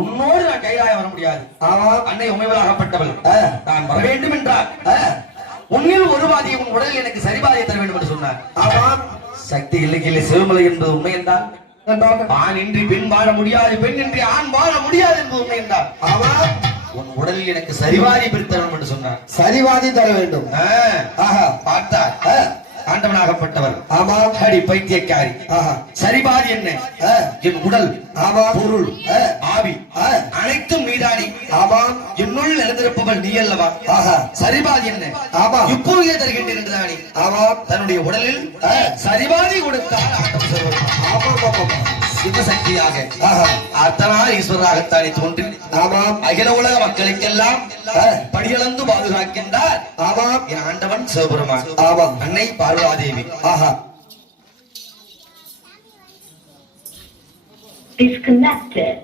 உன்னோடு நான் கைலாய வர முடியாது. அன்னை உமைவளாகப்பட்டவள் நான் வர வேண்டும் என்றால் உன்னில் ஒரு பாதியை உன் உடலில் எனக்கு சரிபாதியை தர வேண்டும் என்று சொன்னார். சக்தி இல்லைக்கில்லை சிவமலை என்பது உண்மை என்றால் ஆண் இன்றி பெண் வாழ முடியாது, பெண் இன்றி ஆண் வாழ முடியாது என்பது உண்மை என்றால் உன் உடலில் எனக்கு சரிவாதி பிரித்தரணும் என்று சொன்னார். சரிவாதி தர வேண்டும். பார்த்தார் ஆண்டவனாகப்பட்டவர். அடி பைத்தியக்காரி, சரிபாதி என்ன? என் உடல், பொருள், ஆவி அனைத்தும் நீதானி. என்னுள் எழுந்திருப்பவள் நீ அல்லவா? சரிபாதி என்ன? இப்போதே தருகின்றேன் என்றுதானே தன்னுடைய உடலில் சரிபாதி கொடுத்தார். சிவசக்தியாக அர்த்தனார் ஈஸ்வரராகத்தானே தோன்றி அகில உலக மக்களுக்கெல்லாம் படியளந்து பாதுகாக்கின்றார் என் ஆண்டவன் சிவபெருமான். அன்னை பார்வதாதேவி. Disconnected.